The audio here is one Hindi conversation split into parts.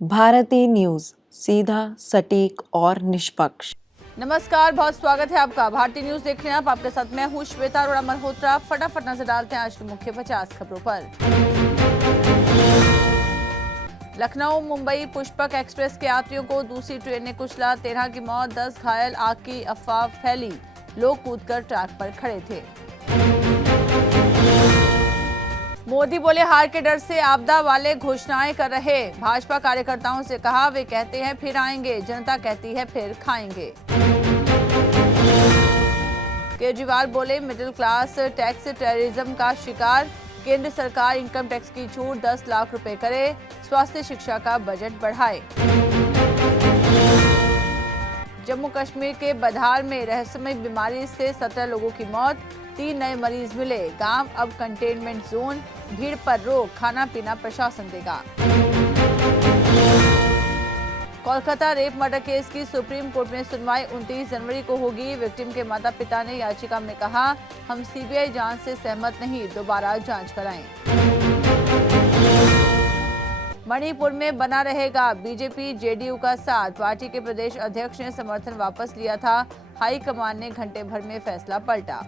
भारती न्यूज, सीधा, सटीक और निष्पक्ष। नमस्कार, बहुत स्वागत है आपका। भारतीय न्यूज देख रहे हैं आप। आपके साथ मैं हूं श्वेता अरोड़ा मल्होत्रा। फटाफट नजर डालते हैं आज की मुख्य 50 खबरों पर। लखनऊ मुंबई पुष्पक एक्सप्रेस के यात्रियों को दूसरी ट्रेन ने कुचला। 13 की मौत, 10 घायल। आग की अफवाह फैली, लोग कूदकर ट्रैक पर खड़े थे। मोदी बोले हार के डर से आपदा वाले घोषणाएं कर रहे। भाजपा कार्यकर्ताओं से कहा, वे कहते हैं फिर आएंगे, जनता कहती है फिर खाएंगे। केजरीवाल बोले मिडिल क्लास टैक्स टेररिज्म का शिकार। केंद्र सरकार इनकम टैक्स की छूट 10 लाख रुपए करे, स्वास्थ्य शिक्षा का बजट बढ़ाए। जम्मू कश्मीर के बधार में रहस्यमय बीमारी से 17 लोगों की मौत, 3 नए मरीज मिले। गांव अब कंटेनमेंट जोन, भीड़ पर रोक, खाना पीना प्रशासन देगा। कोलकाता रेप मर्डर केस की सुप्रीम कोर्ट में सुनवाई 29 जनवरी को होगी। विक्टिम के माता पिता ने याचिका में कहा, हम सीबीआई जांच से सहमत नहीं, दोबारा जांच कराएं। मणिपुर में बना रहेगा बीजेपी जेडीयू का साथ। पार्टी के प्रदेश अध्यक्ष ने समर्थन वापस लिया था। हाईकमान ने घंटे भर में फैसला पलटा।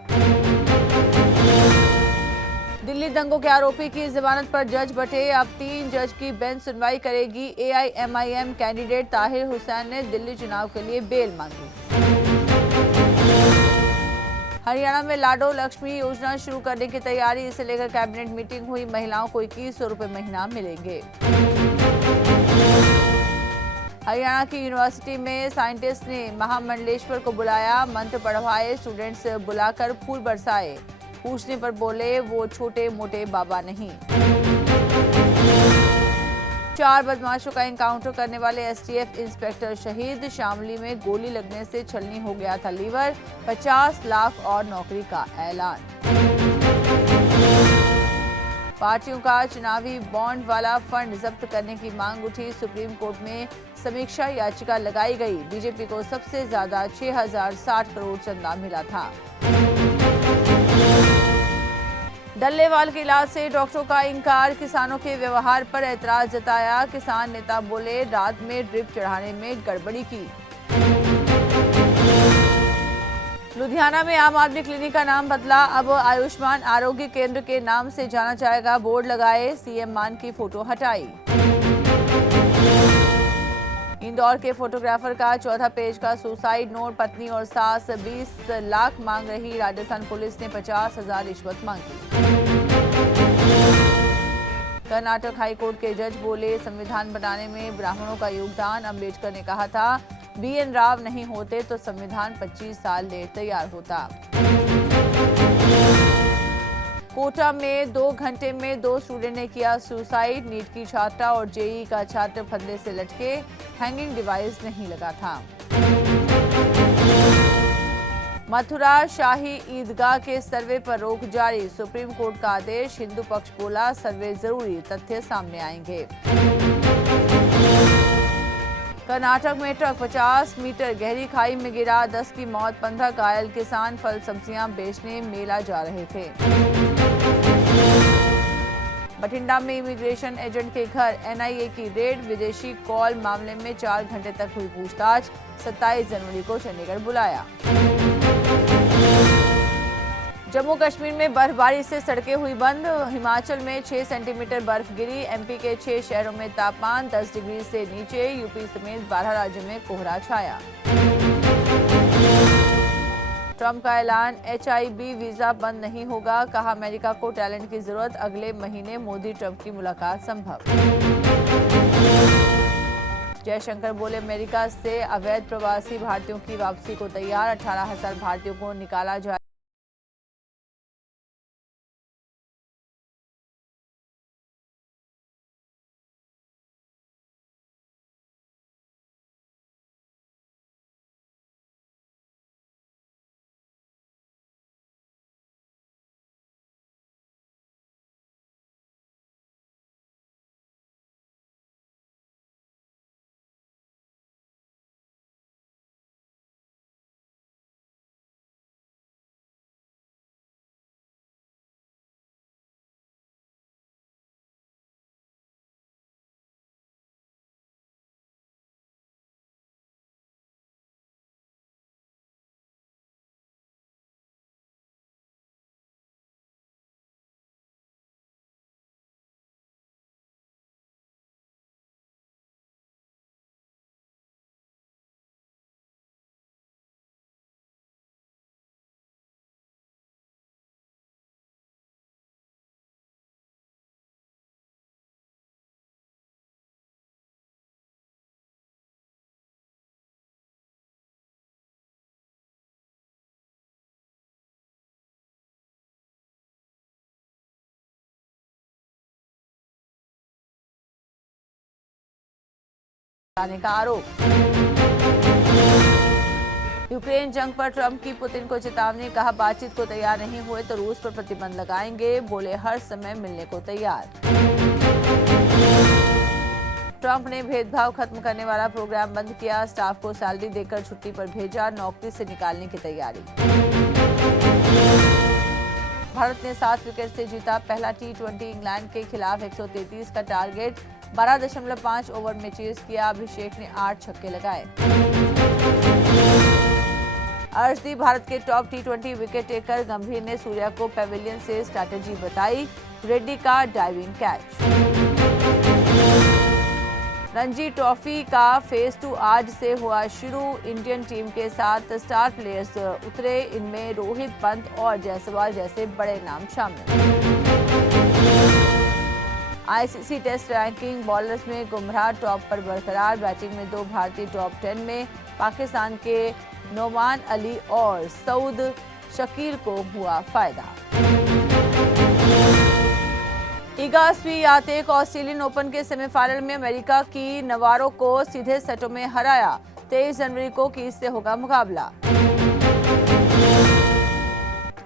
दिल्ली दंगों के आरोपी की जमानत पर जज बटे। अब 3 जज की बेंच सुनवाई करेगी। एआईएमआईएम कैंडिडेट ताहिर हुसैन ने दिल्ली चुनाव के लिए बेल मांगी। हरियाणा में लाडो लक्ष्मी योजना शुरू करने की तैयारी, इसे लेकर कैबिनेट मीटिंग हुई। महिलाओं को 2100 रुपए महीना मिलेंगे। हरियाणा की यूनिवर्सिटी में साइंटिस्ट ने महामंडलेश्वर को बुलाया, मंत्र पढ़वाए, स्टूडेंट्स बुलाकर फूल बरसाए। पूछने पर बोले वो छोटे मोटे बाबा नहीं। 4 बदमाशों का एनकाउंटर करने वाले एसटीएफ इंस्पेक्टर शहीद। शामली में गोली लगने से छलनी हो गया था लीवर। 50 लाख और नौकरी का ऐलान। पार्टियों का चुनावी बॉन्ड वाला फंड जब्त करने की मांग उठी। सुप्रीम कोर्ट में समीक्षा याचिका लगाई गई। बीजेपी को सबसे ज्यादा 6060 करोड़ चंदा मिला था। डल्लेवाल के इलाज से डॉक्टरों का इंकार, किसानों के व्यवहार पर एतराज जताया। किसान नेता बोले रात में ड्रिप चढ़ाने में गड़बड़ी की। लुधियाना में आम आदमी क्लिनिक का नाम बदला, अब आयुष्मान आरोग्य केंद्र के नाम से जाना जाएगा। बोर्ड लगाए, सीएम मान की फोटो हटाई। इंदौर के फोटोग्राफर का 14 पेज का सुसाइड नोट, पत्नी और सास 20 लाख मांग रही। राजस्थान पुलिस ने 50,000 रिश्वत मांगी। कर्नाटक हाईकोर्ट के जज बोले संविधान बनाने में ब्राह्मणों का योगदान। अम्बेडकर ने कहा था बीएन राव नहीं होते तो संविधान 25 साल लेट तैयार होता। कोटा में 2 घंटे में 2 स्टूडेंट ने किया सुसाइड। नीट की छात्रा और जेईई का छात्र फंदे से लटके, हैंगिंग डिवाइस नहीं लगा था। मथुरा शाही ईदगाह के सर्वे पर रोक जारी, सुप्रीम कोर्ट का आदेश। हिंदू पक्ष बोला सर्वे जरूरी, तथ्य सामने आएंगे। कर्नाटक में ट्रक 50 मीटर गहरी खाई में गिरा, 10 की मौत, 15 घायल। किसान फल सब्जियां बेचने मेला जा रहे थे। बठिंडा में इमिग्रेशन एजेंट के घर एनआईए की रेड, विदेशी कॉल मामले में 4 घंटे तक हुई पूछताछ। 27 जनवरी को चंडीगढ़ बुलाया। जम्मू कश्मीर में बर्फबारी से सड़कें हुई बंद। हिमाचल में 6 सेंटीमीटर बर्फ गिरी। एमपी के 6 शहरों में तापमान 10 डिग्री से नीचे। यूपी समेत 12 राज्यों में कोहरा छाया। ट्रंप का ऐलान, एचआईबी वीजा बंद नहीं होगा। कहा अमेरिका को टैलेंट की जरूरत, अगले महीने मोदी ट्रंप की मुलाकात संभव। जयशंकर बोले अमेरिका से अवैध प्रवासी भारतीयों की वापसी को तैयार। 18,000 भारतीयों को निकाला जाए। लाने का आरोप। यूक्रेन जंग पर ट्रंप की पुतिन को चेतावनी, कहा बातचीत को तैयार नहीं हुए तो रूस पर प्रतिबंध लगाएंगे, बोले हर समय मिलने को तैयार। ट्रंप ने भेदभाव खत्म करने वाला प्रोग्राम बंद किया, स्टाफ को सैलरी देकर छुट्टी पर भेजा, नौकरी से निकालने की तैयारी। भारत ने 7 विकेट से जीता पहला टी20, इंग्लैंड के खिलाफ 133 का टारगेट 12.5 ओवर में चेज किया, अभिषेक ने 8 छक्के लगाए। अर्शदीप भारत के टॉप टी20 विकेट टेकर, गंभीर ने सूर्या को पेविलियन से स्ट्रैटेजी बताई, रेड्डी का डाइविंग कैच। रणजी ट्रॉफी का फेज 2 आज से हुआ शुरू, इंडियन टीम के 7 स्टार प्लेयर्स उतरे, इनमें रोहित, पंत और जायसवाल जैसे बड़े नाम शामिल। आईसीसी टेस्ट रैंकिंग, बॉलर्स में बुमराह टॉप पर बरकरार, बैटिंग में 2 भारतीय टॉप 10 में, पाकिस्तान के नोमान अली और सऊद शकील को हुआ फायदा। इगा स्वीयातेक ऑस्ट्रेलियन ओपन के सेमीफाइनल में अमेरिका की नवारो को सीधे सेटों में हराया, 23 जनवरी को कीज से होगा मुकाबला।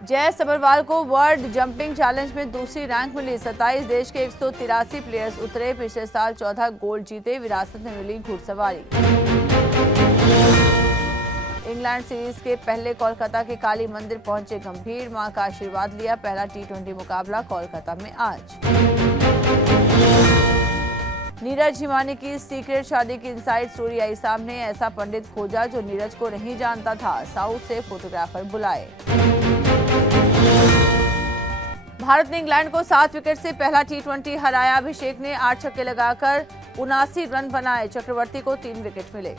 जय सबरवाल को वर्ल्ड जंपिंग चैलेंज में दूसरी रैंक मिली, 27 देश के 183 प्लेयर्स उतरे, पिछले साल 14 गोल्ड जीते, विरासत में मिली घुड़सवारी। इंग्लैंड सीरीज के पहले कोलकाता के काली मंदिर पहुंचे गंभीर, मां का आशीर्वाद लिया, पहला टी20 मुकाबला कोलकाता में आज। नीरज हिमानी की सीक्रेट शादी की इनसाइड स्टोरी आई सामने, ऐसा पंडित खोजा जो नीरज को नहीं जानता था, साउथ से फोटोग्राफर बुलाए। भारत ने इंग्लैंड को 7 विकेट से पहला टी20 हराया, अभिषेक ने 8 छक्के लगाकर 79 रन बनाए, चक्रवर्ती को 3 विकेट मिले।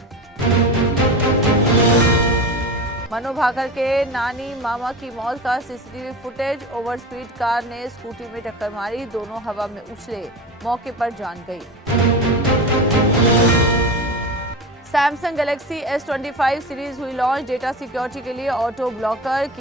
मनु भाकर के नानी मामा की मौत का CCTV footage, over speed car ने स्कूटी में टक्कर मारी, दोनों हवा में उछले, मौके पर जान गई। सैमसंग गैलेक्सी S25 सीरीज हुई लॉन्च, डेटा सिक्योरिटी के लिए ऑटो ब्लॉकर की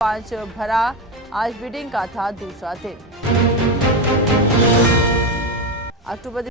पांच भरा, आज बिडिंग का था दूसरा दिन। अक्टूबर